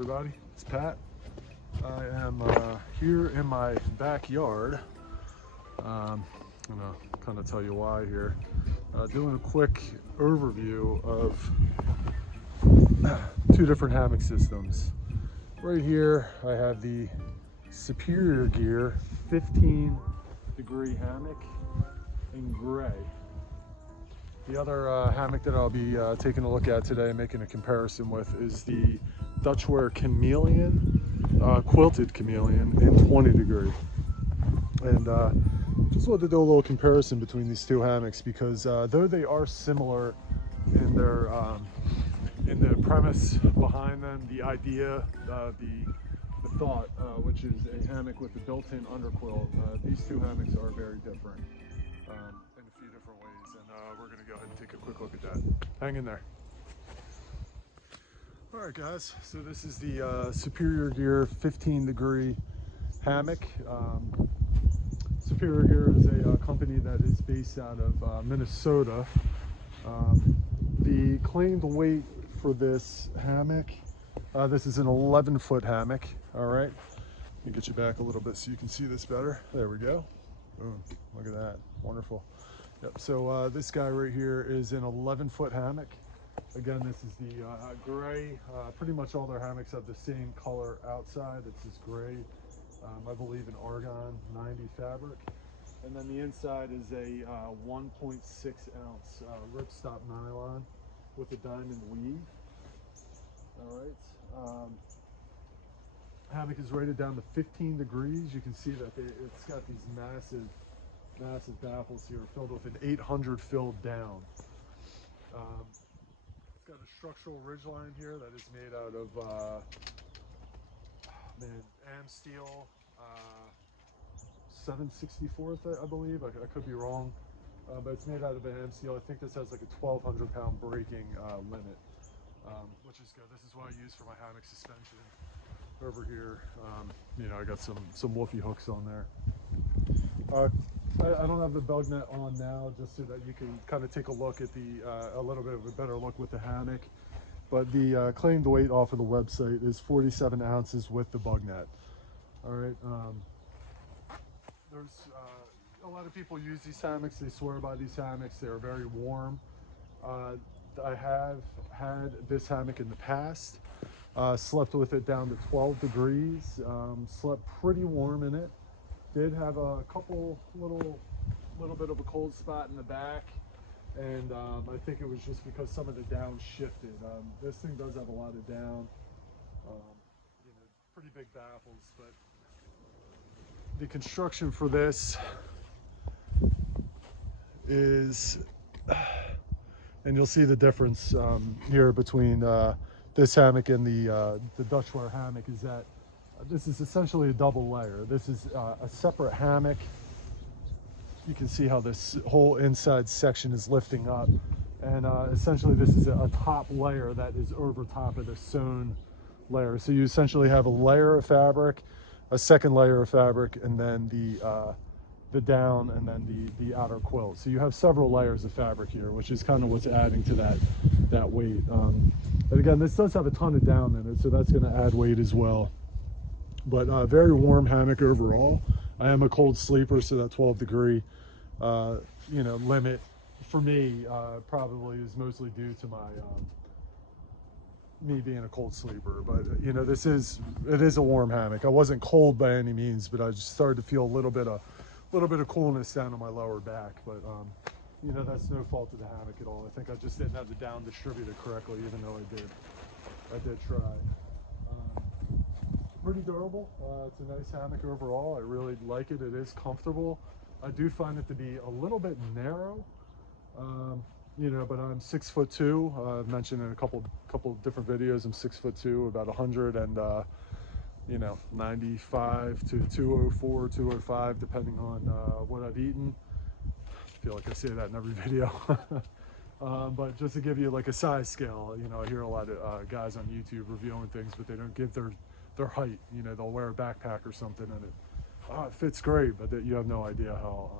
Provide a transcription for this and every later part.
everybody, it's Pat. I am here in my backyard. I'm gonna kind of tell you why here. Doing a quick overview of two different hammock systems. Right here I have the Superior Gear 15-degree hammock in gray. The other hammock that I'll be taking a look at today and making a comparison with is the Dutchware Chameleon, Quilted Chameleon in 20-degree. And just wanted to do a little comparison between these two hammocks because though they are similar in the premise behind them, the idea, the thought, which is a hammock with a built-in underquilt, these two hammocks are very different in a few different ways, and we're going to go ahead and take a quick look at that. Hang in there. All right, guys, so this is the Superior Gear 15-degree hammock. Superior Gear is a company that is based out of Minnesota. The claimed weight for this hammock, this is an 11-foot hammock. All right, let me get you back a little bit so you can see this better. There we go. Boom, look at that, wonderful. Yep, so this guy right here is an 11-foot hammock. Again, this is the gray. Pretty much all their hammocks have the same color outside. It's this gray, I believe an argon 90 fabric. And then the inside is a 1.6 ounce ripstop nylon with a diamond weave. All right. Hammock is rated down to 15 degrees. You can see that it's got these massive baffles here filled with an 800 filled down. It's got a structural ridge line here that is made out of Am steel 7/64, I believe. I could be wrong, but it's made out of Am steel. I think this has like a 1,200 pound breaking limit, which is good. This is what I use for my hammock suspension. Over here, you know, I got some woofy hooks on there. I don't have the bugnet on now, just so that you can kind of take a look at a little bit of a better look with the hammock. But the claimed weight off of the website is 47 ounces with the bugnet. All right. There's a lot of people use these hammocks. They swear by these hammocks. They're very warm. I have had this hammock in the past. Slept with it down to 12 degrees. Slept pretty warm in it. Did have a couple little bit of a cold spot in the back, and I think it was just because some of the down shifted. This thing does have a lot of down, you know, pretty big baffles, but the construction for this is, and you'll see the difference here between this hammock and the Dutchware hammock, is that this is essentially a double layer. This is a separate hammock. You can see how this whole inside section is lifting up, and essentially this is a top layer that is over top of the sewn layer. So you essentially have a layer of fabric, a second layer of fabric, and then the down, and then the outer quilt. So you have several layers of fabric here, which is kind of what's adding to that weight. And again, this does have a ton of down in it, so that's going to add weight as well. But very warm hammock overall. I am a cold sleeper, so that 12-degree you know, limit for me probably is mostly due to my me being a cold sleeper. But you know, it is a warm hammock. I wasn't cold by any means, but I just started to feel a little bit of coolness down on my lower back. But you know, that's no fault of the hammock at all. I think I just didn't have the down distributed correctly, even though I did try. Pretty durable. It's a nice hammock overall. I really like it. It is comfortable. I do find it to be a little bit narrow, you know, but I'm 6'2". I've mentioned in a couple different videos I'm 6'2", about 100 and you know, 95 to 204, 205, depending on what I've eaten. I feel like I say that in every video. But just to give you like a size scale, you know, I hear a lot of guys on YouTube reviewing things, but they don't give their height. You know, they'll wear a backpack or something, and it fits great, but you have no idea how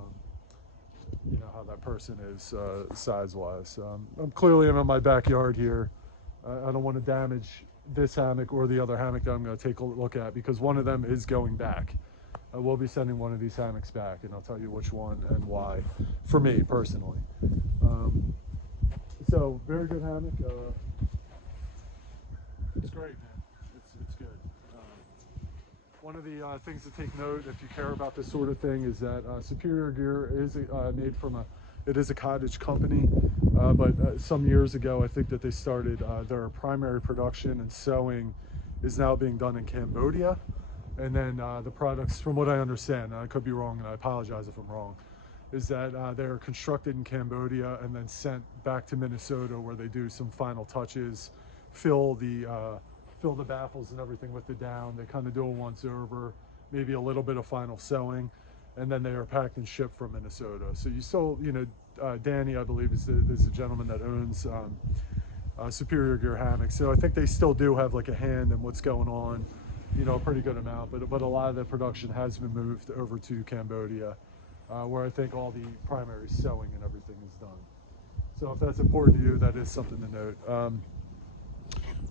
you know, how that person is size wise. I'm in my backyard here. I don't want to this hammock or the other hammock that I'm going to take a look at, because one of them is going back. I will be sending one of these hammocks back, and I'll tell you which one and why, for me personally. So very good hammock. It's great, man. It's good. One of the things to take note, if you care about this sort of thing, is that Superior Gear is made from it is a cottage company, but some years ago, I think that they started their primary production and sewing is now being done in Cambodia. And then the products, from what I understand, I could be wrong and I apologize if I'm wrong, is that they're constructed in Cambodia and then sent back to Minnesota, where they do some final touches, fill the baffles and everything with the down. They kind of do a once over, maybe a little bit of final sewing, and then they are packed and shipped from Minnesota. So you still, you know, Danny, I believe, is the gentleman that owns Superior Gear hammocks. So I think they still do have like a hand in what's going on, you know, a pretty good amount. But a lot of the production has been moved over to Cambodia, where I think all the primary sewing and everything is done. So if that's important to you, that is something to note.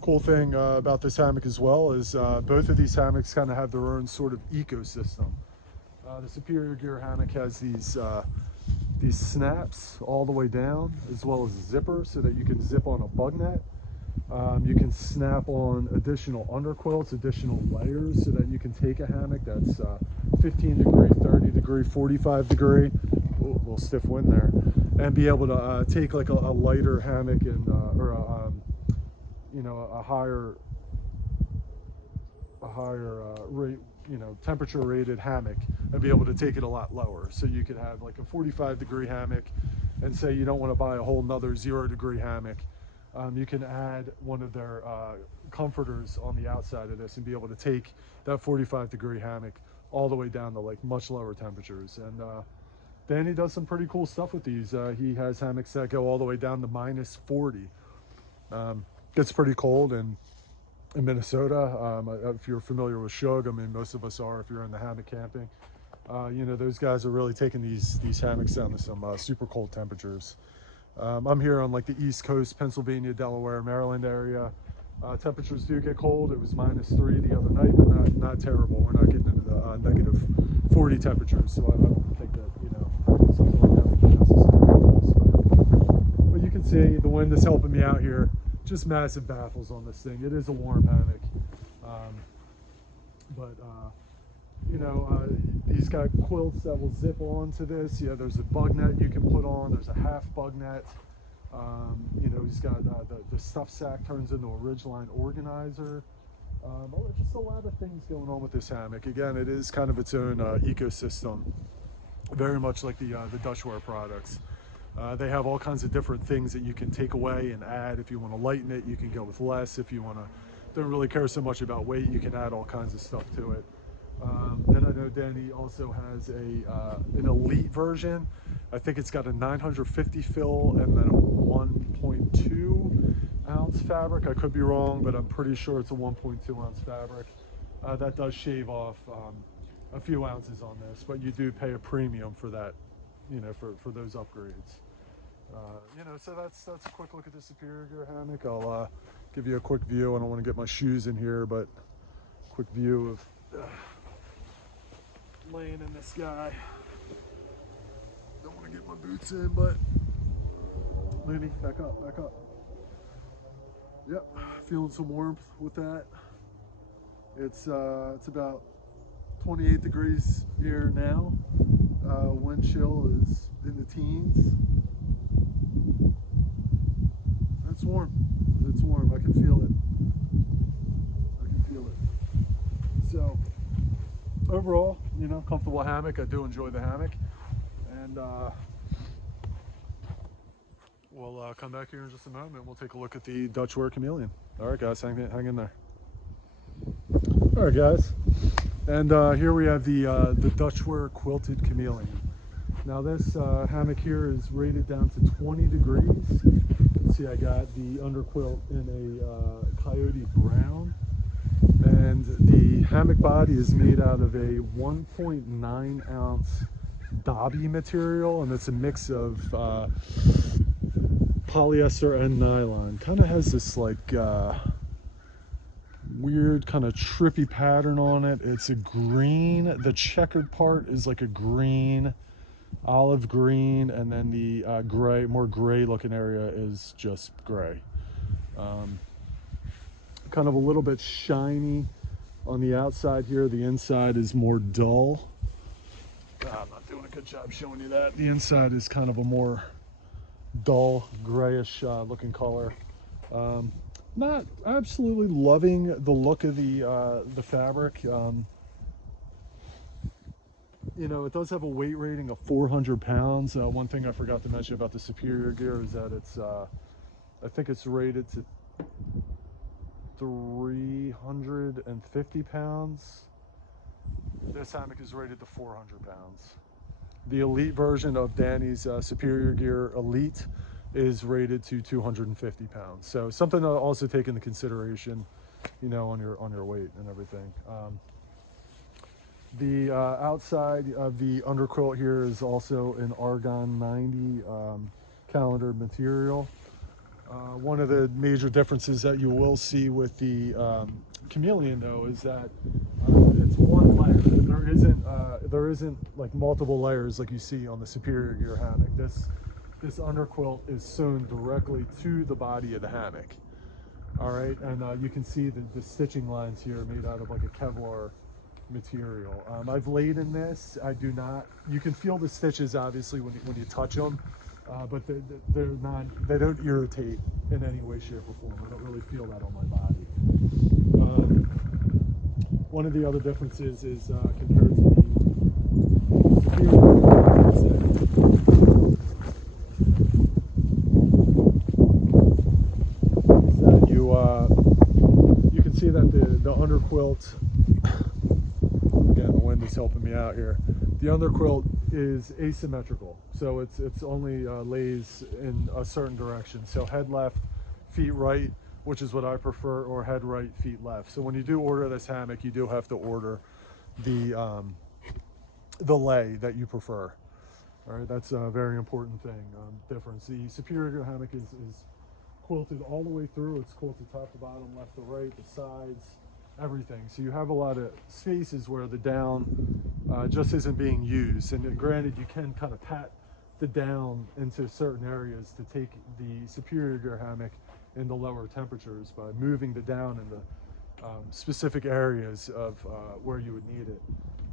Cool thing about this hammock as well is both of these hammocks kind of have their own sort of ecosystem. The Superior Gear hammock has these snaps all the way down, as well as a zipper so that you can zip on a bug net. You can snap on additional underquilts, additional layers, so that you can take a hammock that's 15 degree, 30 degree, 45 degree, ooh, a little stiff wind there, and be able to take like a lighter hammock and or you know, a higher rate, you know, temperature rated hammock, and be able to take it a lot lower. So you could have like a 45 degree hammock, and say you don't want to buy a whole nother 0 degree hammock. You can add one of their comforters on the outside of this and be able to take that 45 degree hammock all the way down to like much lower temperatures. And Danny does some pretty cool stuff with these. He has hammocks that go all the way down to -40. Gets pretty cold in Minnesota. If you're familiar with Shug, I mean, most of us are if you're in the hammock camping. You know, those guys are really taking these hammocks down to some super cold temperatures. I'm here on like the East Coast, Pennsylvania, Delaware, Maryland area. Temperatures do get cold. It was -3 the other night, but not terrible. We're not getting into the -40 temperatures, so I don't think that, you know, something like that would be necessary for us. But you can see the wind is helping me out here. Just massive baffles on this thing. It is a warm hammock, you know, he's got quilts that will zip onto this. Yeah, there's a bug net you can put on. There's a half bug net. You know, he's got the stuff sack turns into a ridgeline organizer. Just a lot of things going on with this hammock. Again, it is kind of its own ecosystem, very much like the Dutchware products. They have all kinds of different things that you can take away and add. If you want to lighten it, you can go with less. If you want to, don't really care so much about weight, you can add all kinds of stuff to it. And I know Danny also has an elite version. I think it's got a 950 fill and then a 1.2 ounce fabric. I could be wrong, but I'm pretty sure it's a 1.2 ounce fabric. That does shave off a few ounces on this, but you do pay a premium for that, you know, for those upgrades. You know, so that's a quick look at the Superior Gear hammock. I'll give you a quick view. I don't want to get my shoes in here, but quick view of laying in this guy. Don't want to get my boots in, but Lenny, back up, back up. Yep, feeling some warmth with that. It's about 28 degrees here now. Wind chill is in the teens. It's warm. It's warm. I can feel it. I can feel it. So overall, you know, comfortable hammock. I do enjoy the hammock, and we'll come back here in just a moment. We'll take a look at the Dutchware Chameleon. All right, guys, hang in there. All right, guys, and here we have the Dutchware Quilted Chameleon. Now this hammock here is rated down to 20 degrees. See, I got the underquilt in a coyote brown, and the hammock body is made out of a 1.9 ounce Dobby material, and it's a mix of polyester and nylon. Kind of has this like weird kind of trippy pattern on it. It's a green. The checkered part is like a green, olive green, and then the gray, more gray looking area is just gray. Kind of a little bit shiny on the outside here. The inside is more dull. I'm not doing a good job showing you that. The inside is kind of a more dull grayish looking color. Not absolutely loving the look of the fabric. You know, it does have a weight rating of 400 pounds. One thing I forgot to mention about the Superior gear is that it's I think it's rated to 350 pounds. This hammock is rated to 400 pounds. The Elite version of Danny's Superior Gear Elite is rated to 250 pounds. So something to also take into consideration, you know, on your weight and everything. The outside of the underquilt here is also an Argon 90 calendared material. One of the major differences that you will see with the Chameleon, though, is that it's one layer. There isn't like multiple layers like you see on the Superior Gear hammock. This underquilt is sewn directly to the body of the hammock. All right, and you can see the stitching lines here made out of like a Kevlar material. I've laid in this. I do not. You can feel the stitches obviously when you touch them. But they're not, they don't irritate in any way, shape, or form. I don't really feel that on my body. One of the other differences is compared to the Superior is that you can see that the underquilt, again, the wind is helping me out here. The underquilt is asymmetrical, so it's only lays in a certain direction. So head left, feet right, which is what I prefer, or head right, feet left. So when you do order this hammock, you do have to order the lay that you prefer. All right, that's a very important thing. Difference. The Superior hammock is quilted all the way through. It's quilted top to bottom, left to right, the sides, everything. So you have a lot of spaces where the down just isn't being used. And granted, you can kind of pat the down into certain areas to take the Superior Gear hammock into lower temperatures by moving the down in the specific areas of where you would need it.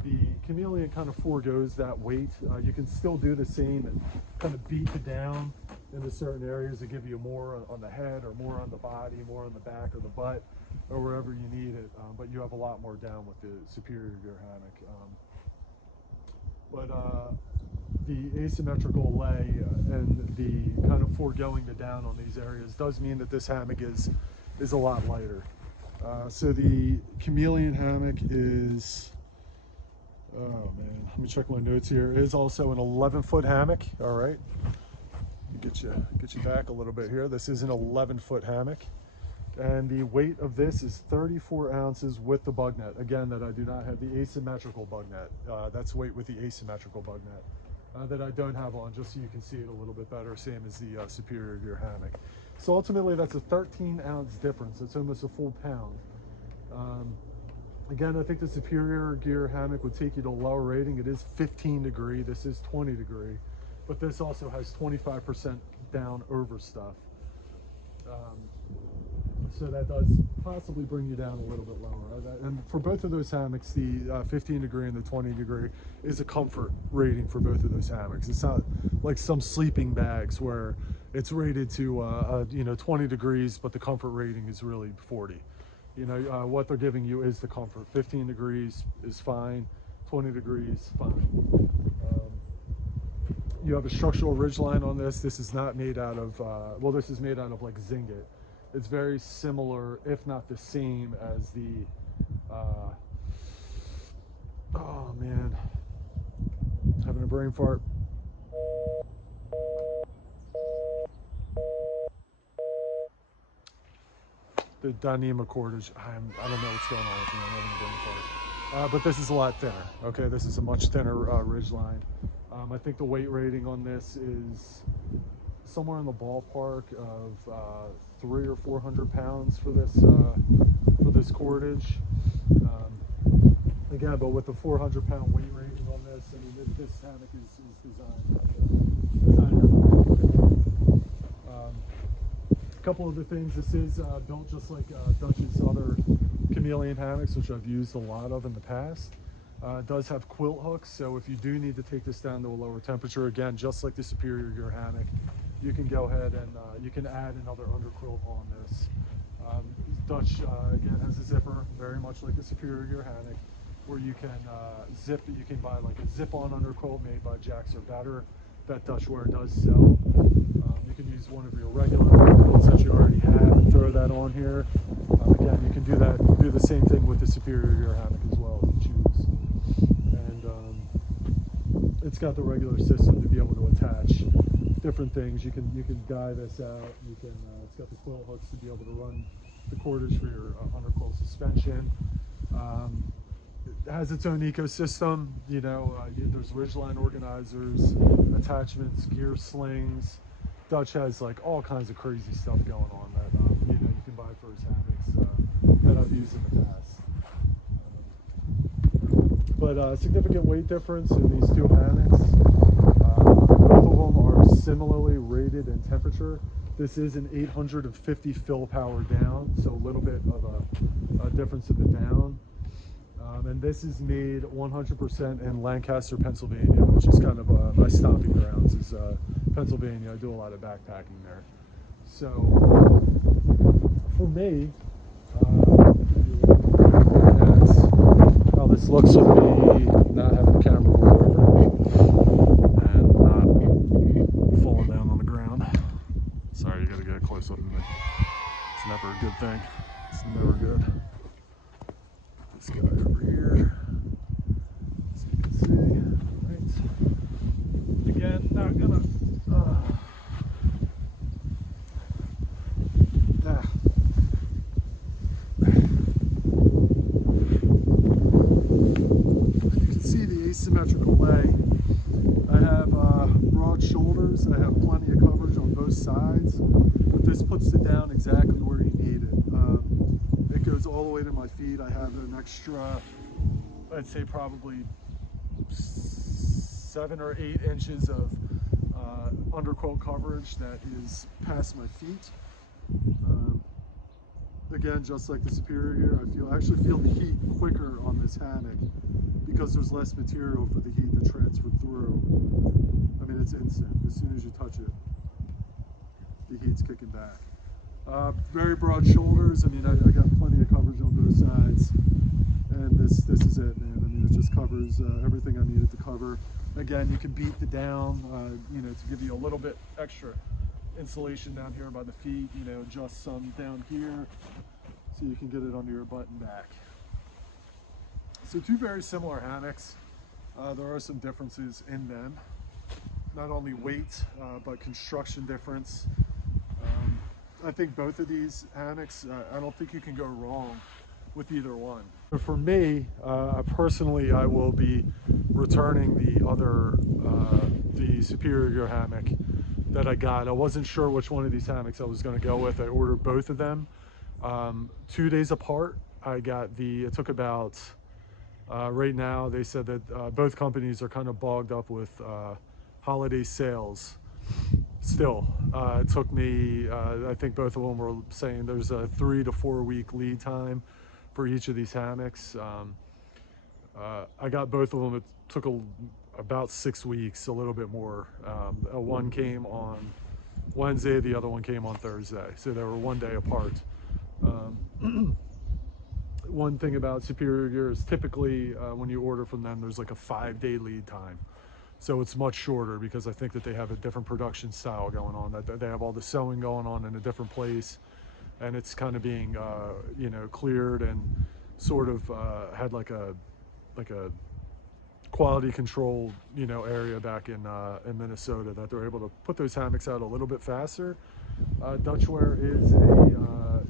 The Chameleon kind of foregoes that weight. You can still do the same and kind of beat the down into certain areas to give you more on the head or more on the body, more on the back or the butt or wherever you need it. But you have a lot more down with the Superior Gear hammock. The asymmetrical lay and the kind of foregoing the down on these areas does mean that this hammock is a lot lighter. So the Chameleon hammock is, oh man, let me check my notes here. It is also an 11-foot hammock. All right, get you back a little bit here. This is an 11-foot hammock, and the weight of this is 34 ounces with the bug net. Again, that I do not have the asymmetrical bug net. That's weight with the asymmetrical bug net. That I don't have on, just so you can see it a little bit better, same as the Superior Gear hammock. So ultimately that's a 13-ounce difference. It's almost a full pound. Again, I think the Superior Gear hammock would take you to a lower rating. It is 15 degree, this is 20 degree, but this also has 25% down over stuff. So that does possibly bring you down a little bit lower. And for both of those hammocks, the 15 degree and the 20 degree is a comfort rating for both of those hammocks. It's not like some sleeping bags where it's rated to you know, 20 degrees, but the comfort rating is really 40. You know, what they're giving you is the comfort. 15 degrees is fine, 20 degrees, fine. You have a structural ridge line on this. This is not made out of, well, this is made out of like zingot. It's very similar, if not the same, as the, oh man, having a brain fart. The Dyneema cordage, I don't know what's going on with me, I'm having a brain fart. But this is a lot thinner, okay? This is a much thinner ridge line. I think the weight rating on this is somewhere in the ballpark of 300 or 400 pounds for for this cordage. Again, but with the 400-pound weight rating on this, I mean, this hammock is designed. A couple of the things, this is built just like Dutch's other Chameleon hammocks, which I've used a lot of in the past. It does have quilt hooks, so if you do need to take this down to a lower temperature, again, just like the Superior Gear hammock, you can go ahead and you can add another underquilt on this. Dutch, again, has a zipper, very much like the Superior Gear hammock, where you can zip it. You can buy like a zip-on underquilt made by Jacks or Better that Dutchware does sell. You can use one of your regular underquilts that you already have and throw that on here. Again, you can do that. Do the same thing with the Superior Gear hammock as well if you choose. And it's got the regular system to be able to attach different things. You can guy this out. You can. It's got the quilt hooks to be able to run the cordage for your underquilt suspension. It has its own ecosystem. You know, there's ridgeline organizers, attachments, gear slings. Dutch has like all kinds of crazy stuff going on that you know, you can buy for his hammocks that I've used in the past. But significant weight difference in these two hammocks. Both of them are similarly rated in temperature. This is an 850 fill power down, so a little bit of a difference in the down. And this is made 100% in Lancaster, Pennsylvania, which is kind of my stomping grounds is Pennsylvania. I do a lot of backpacking there. So for me, that's how this looks with me not having the camera roll over and not falling down on the ground. Sorry, you gotta get close up to me. It's never a good thing. It's never good. This guy over here, as you can see, right? Again, not gonna, you can see the asymmetrical lay. I have broad shoulders, I have plenty of coverage on both sides, but this puts it down exactly where you need it. It goes all the way to my feet. I have an extra, I'd say probably 7 or 8 inches of underquilt coverage that is past my feet. Again, just like the Superior Gear, I actually feel the heat quicker on this hammock because there's less material for the heat to transfer through. I mean, it's instant. As soon as you touch it, the heat's kicking back. Very broad shoulders. I mean, I got plenty of coverage on both sides, and this is it, man. I mean, it just covers everything I needed to cover. Again, you can beat the down, you know, to give you a little bit extra insulation down here by the feet. You know, just some down here, so you can get it under your butt and back. So two very similar hammocks. There are some differences in them, not only weight, but construction difference. I think both of these hammocks, I don't think you can go wrong with either one. But for me, personally, I will be returning the other, the Superior Gear hammock that I got. I wasn't sure which one of these hammocks I was going to go with. I ordered both of them 2 days apart. I got it took about, right now they said that both companies are kind of bogged up with holiday sales. Still, it took me, I think both of them were saying there's a 3 to 4 week lead time for each of these hammocks. I got both of them. It took about 6 weeks, a little bit more. One came on Wednesday, the other one came on Thursday. So they were 1 day apart. One thing about Superior Gear is typically when you order from them, there's like a 5-day lead time. So it's much shorter because I think that they have a different production style going on, that they have all the sewing going on in a different place, and it's kind of being you know, cleared and sort of had like a quality control, you know, area back in Minnesota, that they're able to put those hammocks out a little bit faster. Dutchware is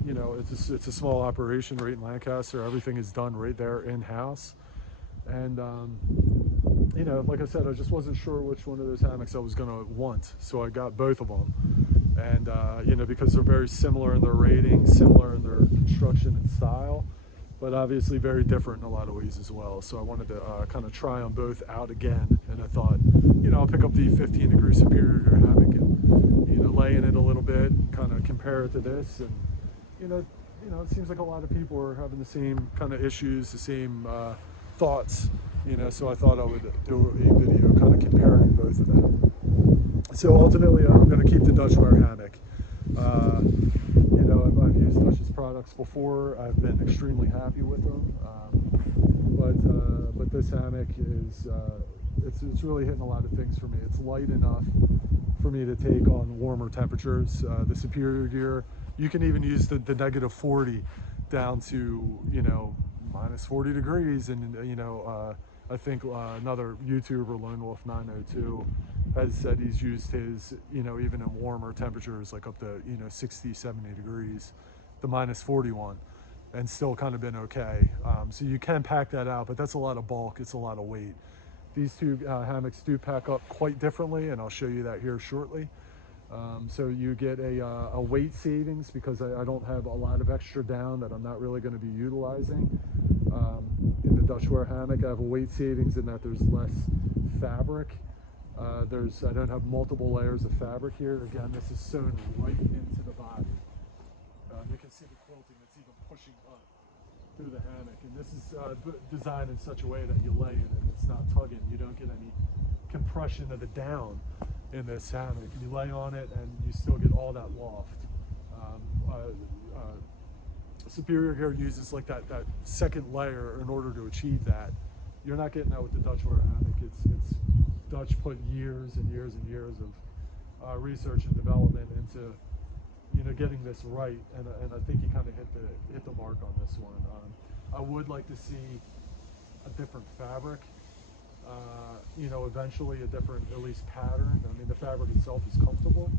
you know, it's a small operation right in Lancaster. Everything is done right there in-house, and you know, like I said, I just wasn't sure which one of those hammocks I was going to want, so I got both of them. And you know, because they're very similar in their rating, similar in their construction. construction and style, but obviously very different in a lot of ways as well. So I wanted to kind of try them both out again, and I thought, you know, I'll pick up the 15-degree superior hammock and, you know, lay in it a little bit, kind of compare it to this, and you know, it seems like a lot of people are having the same kind of issues, the same thoughts, you know, so I thought I would do a video kind of comparing both of them. So ultimately, I'm going to keep the Dutchware hammock. You know, I've used Dutch's products before. I've been extremely happy with them, but this hammock is it's really hitting a lot of things for me. It's light enough for me to take on warmer temperatures. The superior gear, you can even use the negative 40 down to, you know, minus 40 degrees, and you know, I think another YouTuber, Lone Wolf 902, has said he's used his, you know, even in warmer temperatures, like up to, you know, 60, 70 degrees, the minus 41, and still kind of been okay. So you can pack that out, but that's a lot of bulk, it's a lot of weight. These two hammocks do pack up quite differently, and I'll show you that here shortly. So you get a weight savings because I don't have a lot of extra down that I'm not really going to be utilizing. In the Dutchware hammock, I have a weight savings in that there's less fabric. I don't have multiple layers of fabric here. Again, this is sewn right into the body. You can see the quilting, it's even pushing up through the hammock. And this is designed in such a way that you lay in it, it's not tugging. You don't get any compression of the down in this hammock. You lay on it and you still get all that loft. Superior Gear uses like that second layer in order to achieve that. You're not getting that with the Dutchware hammock. It's Dutch put years and years and years of research and development into, you know, getting this right, and I think he kind of hit the mark on this one. I would like to see a different fabric. You know, eventually a different, at least pattern. I mean, the fabric itself is comfortable,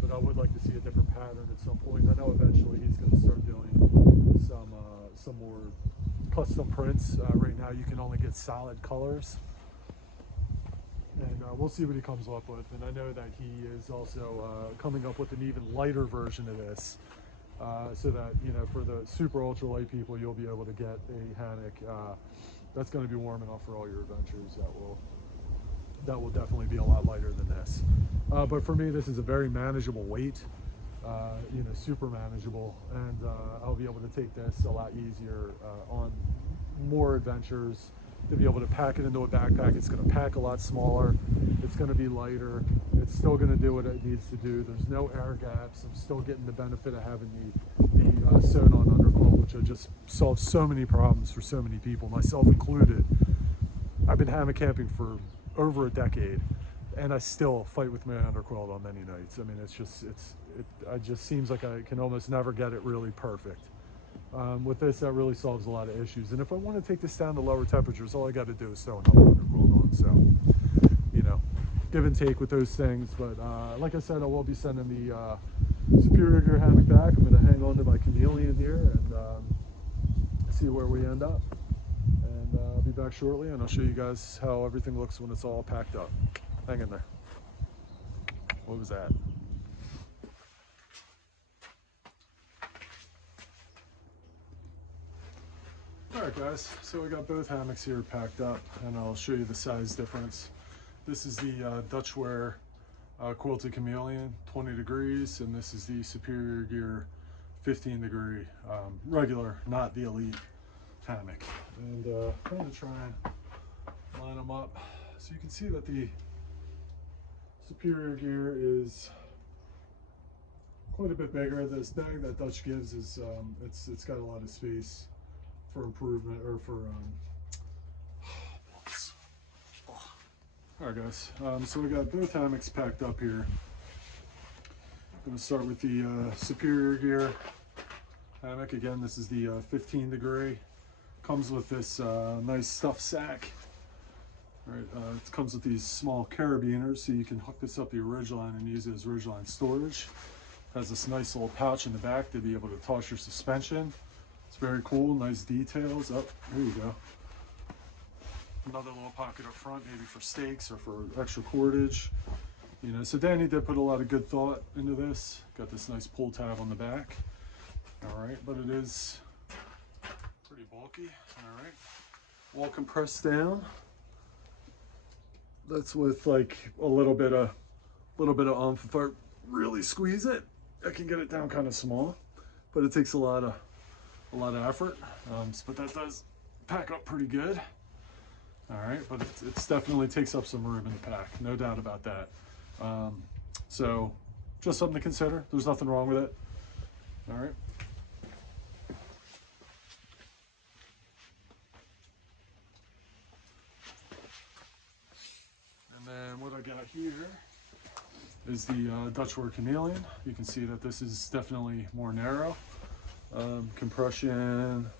but I would like to see a different pattern at some point. I know eventually he's going to start doing some more custom prints. Right now you can only get solid colors, and we'll see what he comes up with. And I know that he is also coming up with an even lighter version of this, so that, you know, for the super ultra light people, you'll be able to get a hammock that's going to be warm enough for all your adventures. That will definitely be a lot lighter than this. But for me, this is a very manageable weight, you know, super manageable, and I'll be able to take this a lot easier on more adventures, to be able to pack it into a backpack. It's going to pack a lot smaller, it's going to be lighter, it's still going to do what it needs to do. There's no air gaps. I'm still getting the benefit of having the sewn on underquilt, which I just solved so many problems for so many people, myself included. I've been hammock camping for over a decade, and I still fight with my underquilt on many nights. I mean, it just seems like I can almost never get it really perfect. With this, that really solves a lot of issues. And if I want to take this down to lower temperatures, all I got to do is sew another underquilt on. So, you know, give and take with those things. But like I said, I will be sending the Superior Gear hammock back. I'm going to hang on to my Chameleon here and see where we end up. And I'll be back shortly, and I'll show you guys how everything looks when it's all packed up. Hang in there. What was that? Alright guys, so we got both hammocks here packed up, and I'll show you the size difference. This is the Dutchware Quilted Chameleon, 20 degrees, and this is the Superior Gear 15 degree regular, not the elite hammock. And I'm going to try and line them up so you can see that the Superior Gear is quite a bit bigger. This bag that Dutch gives is it's got a lot of space for improvement, or for all right guys, so we got both hammocks packed up here. I'm going to start with the Superior Gear hammock. Again, this is the 15 degree. Comes with this nice stuff sack. All right, it comes with these small carabiners, so you can hook this up to your ridgeline and use it as ridgeline storage. Has this nice little pouch in the back to be able to toss your suspension. It's very cool, nice details. Oh, there you go. Another little pocket up front, maybe for stakes or for extra cordage. You know, so Danny did put a lot of good thought into this. Got this nice pull tab on the back. All right, but it is pretty bulky. All right, all compressed down. That's with like a little bit of oomph. If I really squeeze it, I can get it down kind of small, but it takes a lot of effort. But that does pack up pretty good. All right, but it definitely takes up some room in the pack, no doubt about that. So just something to consider. There's nothing wrong with it. All right. And then what I got here is the Dutchware Chameleon. You can see that this is definitely more narrow. Compression,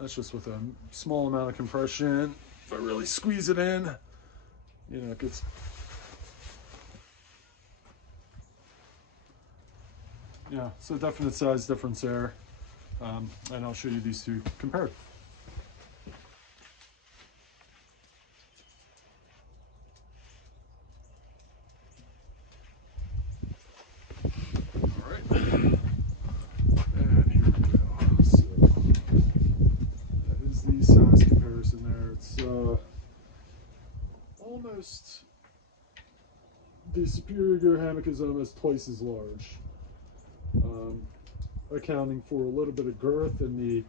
that's just with a small amount of compression. If I really squeeze it in, you know, it gets, yeah, so definite size difference there. And I'll show you these two compared. All right, and here we go. So that is the size comparison there. It's almost, the superior gear hammock is almost twice as large, accounting for a little bit of girth in the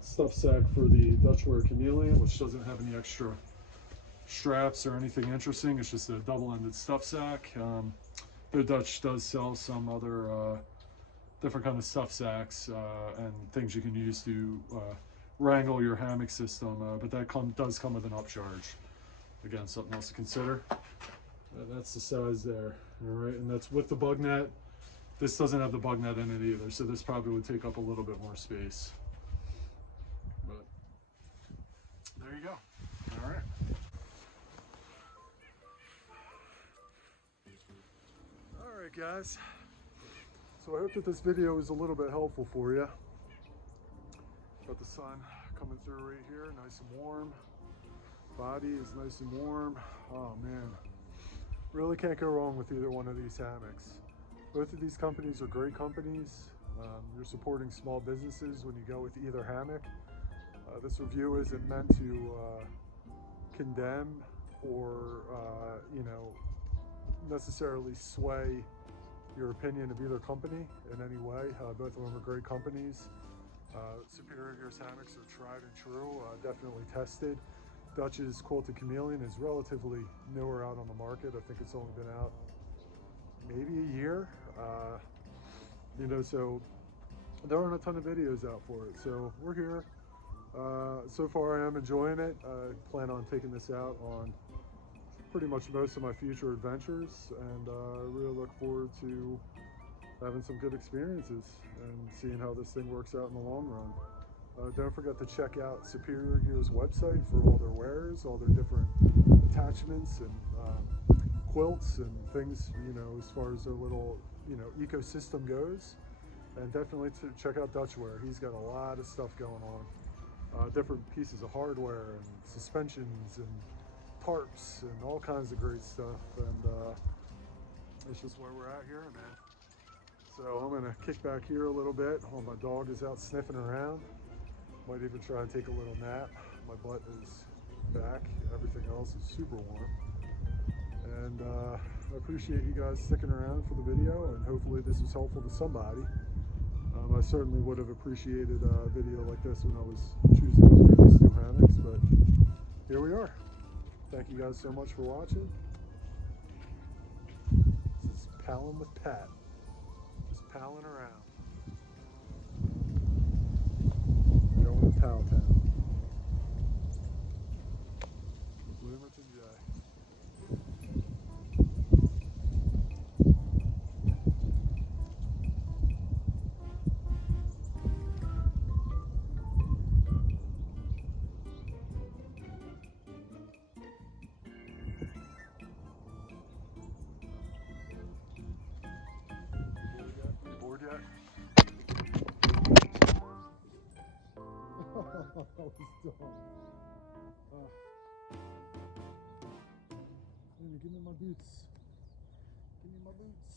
stuff sack for the Dutchware Chameleon, which doesn't have any extra straps or anything interesting. It's just a double-ended stuff sack. The Dutch does sell some other different kind of stuff sacks and things you can use to wrangle your hammock system, but that does come with an upcharge. Again, something else to consider. That's the size there. All right, and that's with the bug net. This doesn't have the bug net in it either, so this probably would take up a little bit more space. But there you go. All right. All right, guys. So I hope that this video is a little bit helpful for you. Got the sun coming through right here, nice and warm. Body is nice and warm. Oh man, really can't go wrong with either one of these hammocks. Both of these companies are great companies. You're supporting small businesses when you go with either hammock. This review isn't meant to condemn or you know, necessarily sway your opinion of either company in any way. Both of them are great companies. Superior Gear's hammocks are tried and true, definitely tested. Dutch's Quilted Chameleon is relatively newer out on the market. I think it's only been out maybe a year. You know, so there aren't a ton of videos out for it. So we're here. So far I am enjoying it. I plan on taking this out on pretty much most of my future adventures, and I really look forward to having some good experiences and seeing how this thing works out in the long run. Don't forget to check out Superior Gear's website for all their wares, all their different attachments and quilts and things, you know, as far as their little, you know, ecosystem goes. And definitely to check out Dutchware. He's got a lot of stuff going on. Different pieces of hardware and suspensions and tarps and all kinds of great stuff. And it's just where we're at here, man. So I'm gonna kick back here a little bit while my dog is out sniffing around. Might even try and take a little nap. My butt is back. Everything else is super warm. And I appreciate you guys sticking around for the video, and hopefully this was helpful to somebody. I certainly would have appreciated a video like this when I was choosing between these two hammocks, but here we are. Thank you guys so much for watching. This is Palin with Pat. Just palling around. Going to Pal Town. Bloomington, Jay. Bored yet? That was dumb. Give me my boots. Give me my boots.